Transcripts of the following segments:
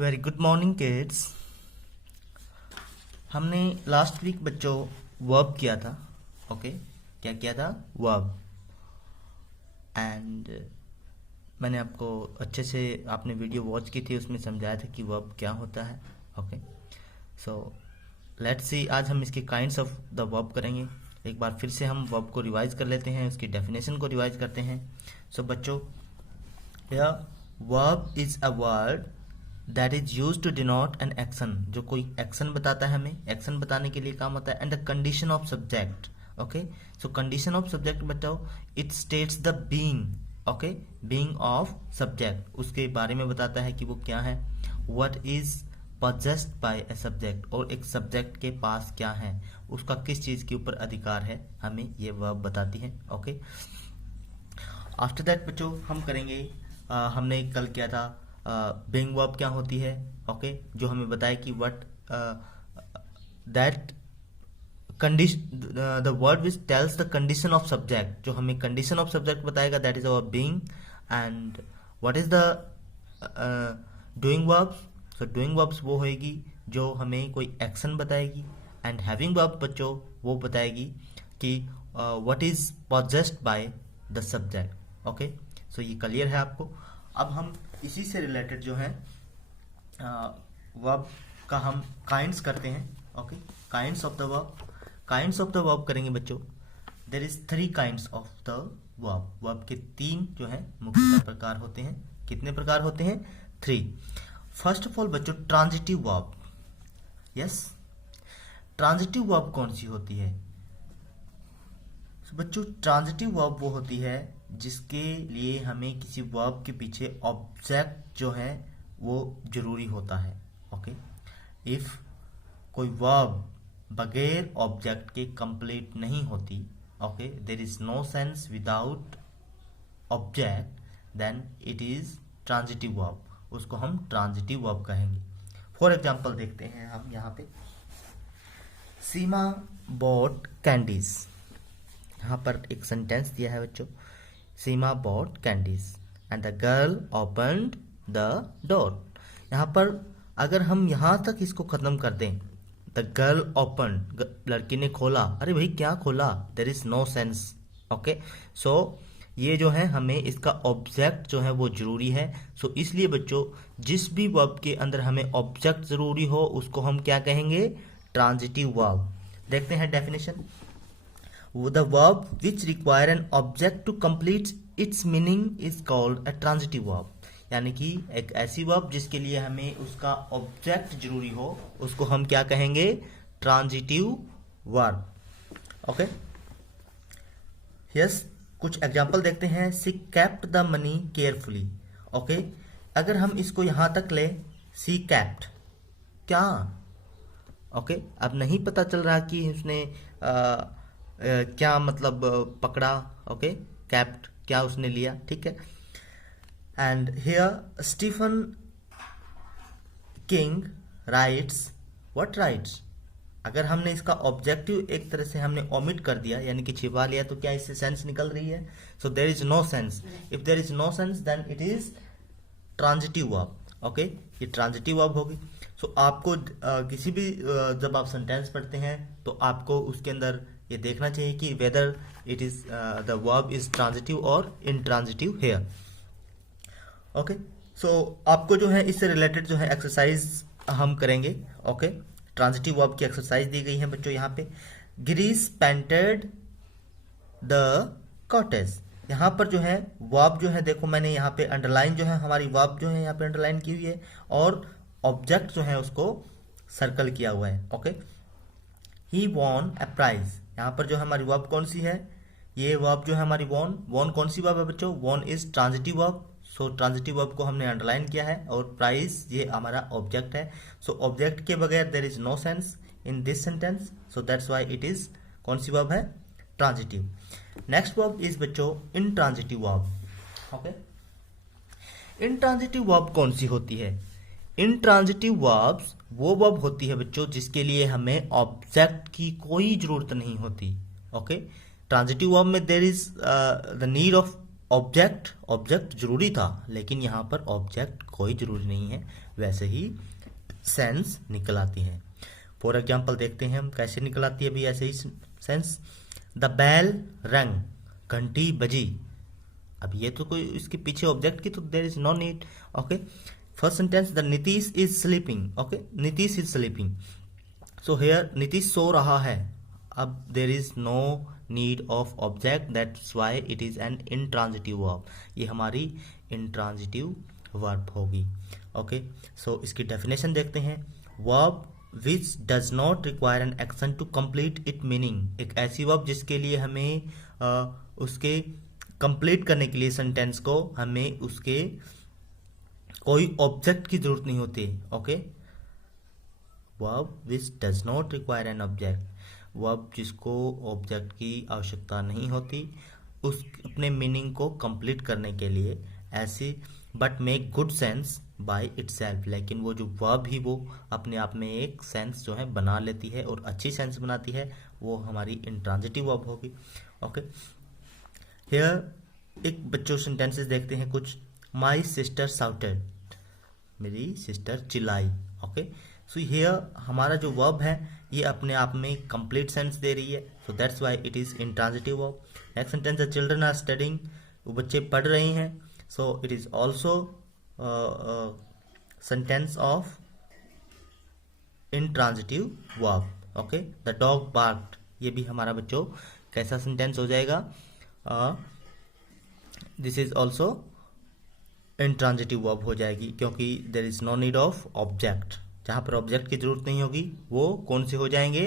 Very good morning kids. हमने last week बच्चों verb किया था। ओके क्या किया था? वर्ब। एंड मैंने आपको अच्छे से आपने वीडियो वॉच की थी, उसमें समझाया था कि वर्ब क्या होता है। ओके सो लेट्स सी, आज हम इसके काइंड्स ऑफ द वर्ब करेंगे। एक बार फिर से हम वर्ब को रिवाइज कर लेते हैं, उसकी डेफिनेशन को रिवाइज करते हैं। सो बच्चों, verb is a word that is use to denote an action, जो कोई एक्शन बताता है, हमें एक्शन बताने के लिए काम आता है। And the condition of subject. Okay so condition of subject बताओ, it states the being. Okay being of subject, उसके बारे में बताता है कि वो क्या है। What is possessed by a subject, और एक सब्जेक्ट के पास क्या है, उसका किस चीज के ऊपर अधिकार है, हमें ये वर्ब बताती है। ओके आफ्टर दैट बच्चों हम करेंगे, हमने कल किया था बीइंग वर्ब क्या होती है। ओके जो हमें बताया कि what that condition the word which tells the condition of subject, जो हमें कंडीशन ऑफ सब्जेक्ट बताएगा, that is our being. And what is the doing verbs. तो डूइंग वर्ब्स वो होएगी जो हमें कोई एक्शन बताएगी। एंड हैविंग वर्ब बच्चों वो बताएगी कि what is possessed by the subject. Okay so ये क्लियर है आपको। अब हम इसी से रिलेटेड जो है वर्ब का हम काइंड्स करते हैं। Okay kinds of the verb, kinds of the verb करेंगे बच्चों। There is 3 kinds of the verb. वर्ब के 3 जो है मुख्यतः प्रकार होते हैं। कितने प्रकार होते हैं? 3। फर्स्ट ऑफ ऑल बच्चों, transitive verb. Yes, transitive verb कौन सी होती है? बच्चों ट्रांजिटिव वर्ब वो होती है जिसके लिए हमें किसी वर्ब के पीछे ऑब्जेक्ट जो है वो जरूरी होता है। ओके इफ कोई वर्ब बगैर ऑब्जेक्ट के कंप्लीट नहीं होती, okay there is no sense without object, then it is transitive verb, उसको हम ट्रांजिटिव वर्ब कहेंगे। फॉर एग्जाम्पल देखते हैं हम यहाँ पे, सीमा बॉट कैंडीज। यहाँ पर एक सेंटेंस दिया है बच्चों, Seema bought candies and the girl opened the door. यहाँ पर अगर हम यहाँ तक इसको खत्म कर दें, द गर्ल ओपन, लड़की ने खोला, अरे भाई क्या खोला, there is no sense. Okay so ये जो है हमें इसका ऑब्जेक्ट जो है वो जरूरी है। सो इसलिए बच्चों जिस भी वर्ब के अंदर हमें ऑब्जेक्ट जरूरी हो उसको हम क्या कहेंगे? Transitive verb. देखते हैं definition. The verb which require an object to complete its meaning is called a transitive verb. यानी कि एक ऐसी वर्ब जिसके लिए हमें उसका ऑब्जेक्ट जरूरी हो उसको हम क्या कहेंगे? Transitive verb. ओके यस, कुछ एग्जाम्पल देखते हैं। She kept the money carefully. Okay अगर हम इसको यहां तक ले, सी कैप्ट क्या, ओके अब नहीं पता चल रहा कि उसने क्या मतलब पकड़ा। ओके कैप्ट क्या उसने लिया, ठीक है। And here Stephen King writes, what writes. अगर हमने इसका ऑब्जेक्टिव एक तरह से हमने ओमिट कर दिया, यानी कि छिपा लिया, तो क्या इससे सेंस निकल रही है? So there is no sense. If there is no sense then it is transitive verb. Okay ये ट्रांजिटिव वर्ब होगी। सो आपको किसी भी जब आप सेंटेंस पढ़ते हैं तो आपको उसके अंदर ये देखना चाहिए कि whether it is the verb is transitive और इनट्रांजिटिव हेयर। ओके सो आपको जो है इससे रिलेटेड जो है एक्सरसाइज हम करेंगे। ओके ट्रांजिटिव वर्ब की एक्सरसाइज दी गई है बच्चों यहाँ पे। Girish painted the cottage. यहाँ पर जो है वर्ब जो है, देखो मैंने यहाँ पे अंडरलाइन जो है, हमारी वर्ब जो है यहाँ पे अंडरलाइन की हुई है और ऑब्जेक्ट जो है उसको सर्कल किया हुआ है। Okay he won a prize. यहाँ पर जो हमारी वर्ब कौन सी है? ये वर्ब जो है हमारी वॉन। वॉन कौन सी वर्ब है बच्चों? Won is transitive verb. So transitive verb को हमने अंडरलाइन किया है और प्राइस ये हमारा ऑब्जेक्ट है। सो ऑब्जेक्ट के बगैर there is no sense in this sentence, so that's why it is कौन सी वर्ब है? ट्रांजिटिव। नेक्स्ट वर्ब इज बच्चों intransitive verb. Okay intransitive verb कौन सी होती है? इनट्रांजिटिव वर्ब्स वो वर्ब होती है बच्चों जिसके लिए हमें ऑब्जेक्ट की कोई जरूरत नहीं होती। ओके ट्रांजिटिव वर्ब में there is the need of object जरूरी था, लेकिन यहाँ पर ऑब्जेक्ट कोई जरूरी नहीं है, वैसे ही सेंस निकल आती है। फॉर एग्जाम्पल देखते हैं हम कैसे निकल आती है भी ऐसे ही सेंस। द बेल रंग, घंटी बजी। अब ये तो कोई इसके पीछे ऑब्जेक्ट की तो there is no need. Okay, first sentence, the Nitish is sleeping. Okay, Nitish is sleeping, so here Nitish सो रहा है। अब there is no need of object, that's why it is an intransitive verb. ये हमारी इंट्रांजिटिव वर्ब होगी। Okay, so इसकी definition देखते हैं। Verb which does not require an action to complete it meaning. एक ऐसी वर्ब जिसके लिए हमें उसके कंप्लीट करने के लिए सेंटेंस को हमें उसके कोई ऑब्जेक्ट की जरूरत नहीं होती। Okay, verb which does not require an object, verb जिसको ऑब्जेक्ट की आवश्यकता नहीं होती उस अपने मीनिंग को कंप्लीट करने के लिए, ऐसी but make good sense by itself. लेकिन वो जो वर्ब ही वो अपने आप में एक सेंस जो है बना लेती है और अच्छी सेंस बनाती है, वो हमारी इंट्रांजिटिव वर्ब होगी। ओके, हियर एक बच्चों सेंटेंसेस देखते हैं कुछ। माई सिस्टर साउटेड, मेरी सिस्टर चिल्लाई। ओके, सो हियर हमारा जो वर्ब है ये अपने आप में कंप्लीट सेंस दे रही है, so that's why it is intransitive verb. Next sentence, the children are studying, वो बच्चे पढ़ रहे हैं, so it is also sentence of intransitive verb. Okay, the dog barked, ये भी हमारा बच्चों कैसा सेंटेंस हो जाएगा, this is also intransitive verb हो जाएगी, क्योंकि there is no need of object. जहां पर ऑब्जेक्ट की जरूरत नहीं होगी वो कौन से हो जाएंगे,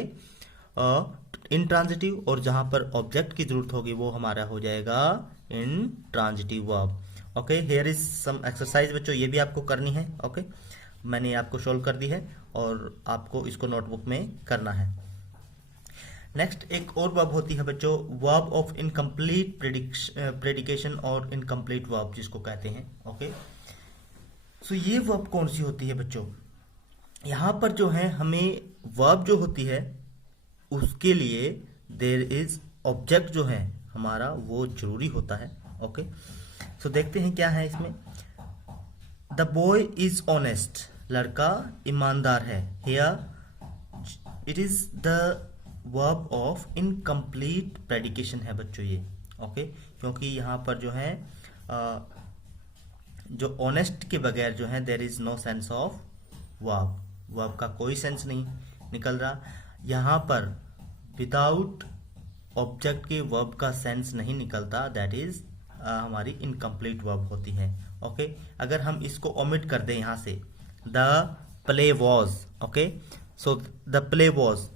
इंट्रांजिटिव, और जहां पर ऑब्जेक्ट की जरूरत होगी वो हमारा हो जाएगा intransitive verb. Okay, here is some exercise बच्चों, ये भी आपको करनी है। ओके, मैंने आपको सोल्व कर दी है और आपको इसको नोटबुक में करना है। नेक्स्ट एक और वर्ब होती है बच्चों, वर्ब ऑफ इनकम्प्लीट प्रेडिकेशन और इनकम्प्लीट वर्ब जिसको कहते हैं। ओके, सो ये वर्ब कौन सी होती है बच्चों, यहाँ पर जो है हमें वर्ब जो होती है उसके लिए देर इज ऑब्जेक्ट जो है हमारा वो जरूरी होता है। ओके, सो देखते हैं क्या है इसमें। द बॉय इज ऑनेस्ट, लड़का ईमानदार है। Here it is the verb of incomplete predication है बच्चों ये। ओके, क्योंकि यहाँ पर जो है जो ऑनेस्ट के बगैर जो है there is no sense of verb, verb का कोई सेंस नहीं निकल रहा। यहाँ पर विदाउट ऑब्जेक्ट के वर्ब का सेंस नहीं निकलता, दैट इज हमारी इनकम्प्लीट वर्ब होती है। ओके, अगर हम इसको ओमिट कर दें यहाँ से, the play was. Okay, so the play was,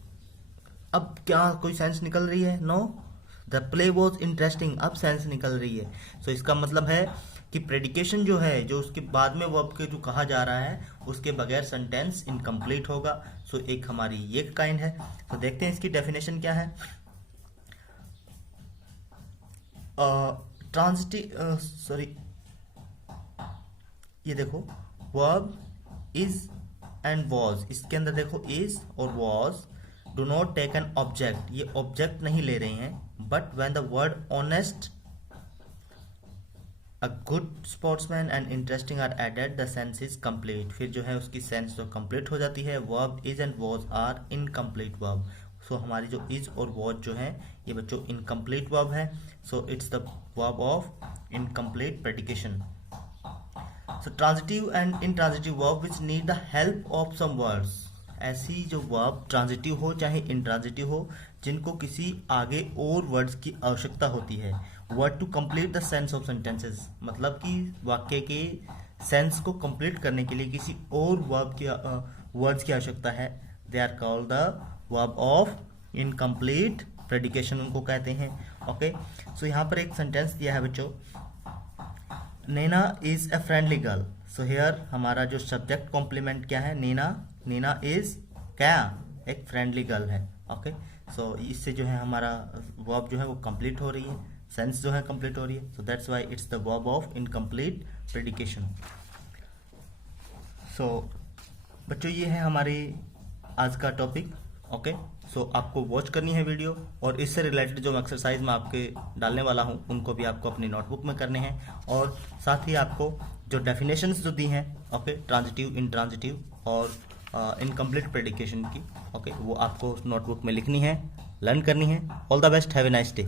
अब क्या कोई सेंस निकल रही है, no, the play was interesting, अब सेंस निकल रही है। सो इसका मतलब है कि प्रेडिकेशन जो है जो उसके बाद में वर्ब के जो कहा जा रहा है उसके बगैर सेंटेंस इनकम्प्लीट होगा। सो एक हमारी ये काइंड है। तो देखते हैं इसकी डेफिनेशन क्या है। ट्रांजिटिव सॉरी, ये देखो वर्ब इज एंड वॉज, इसके अंदर देखो इज और was do not take an object, ये ऑब्जेक्ट नहीं ले रहे हैं। But when the word honest, a good sportsman and interesting are added, the sense is complete. फिर जो है उसकी सेंस तो कंप्लीट हो जाती है। Verb is and was are incomplete verb. So हमारी जो इज और वॉज जो है ये बच्चों इनकम्प्लीट वर्ब है। So it's the verb of incomplete predication. So transitive and intransitive verb which need the help of some words, ऐसी जो वर्ब ट्रांजिटिव हो चाहे इंट्रांजिटिव हो जिनको किसी आगे और वर्ड्स की आवश्यकता होती है। Word to complete the sense of sentences, मतलब कि वाक्य के सेंस को कंप्लीट करने के लिए किसी और वर्ब की वर्ड्स की आवश्यकता है। They are called the verb of incomplete predication, उनको कहते हैं। ओके, सो यहाँ पर एक सेंटेंस दिया है बच्चों, Naina is a friendly girl. So here हमारा जो सब्जेक्ट कॉम्प्लीमेंट क्या है, नैना, नैना इज क्या, एक फ्रेंडली गर्ल है। ओके, सो इससे जो है हमारा वर्ब जो है वो कंप्लीट हो रही है, सेंस जो है कंप्लीट हो रही है। So that's why it's the verb of incomplete predication. So बच्चों ये है हमारी आज का टॉपिक। ओके, सो सो आपको वॉच करनी है वीडियो, और इससे रिलेटेड जो एक्सरसाइज मैं आपके डालने वाला हूँ उनको भी आपको अपनी नोटबुक में करने हैं, और साथ ही आपको जो डेफिनेशंस जो दी हैं ओके, ट्रांजिटिव, इंट्रांजिटिव और इनकम्प्लीट प्रेडिकेशन की ओके, वो आपको नोटबुक में लिखनी है, लर्न करनी है। All the best, have a nice day.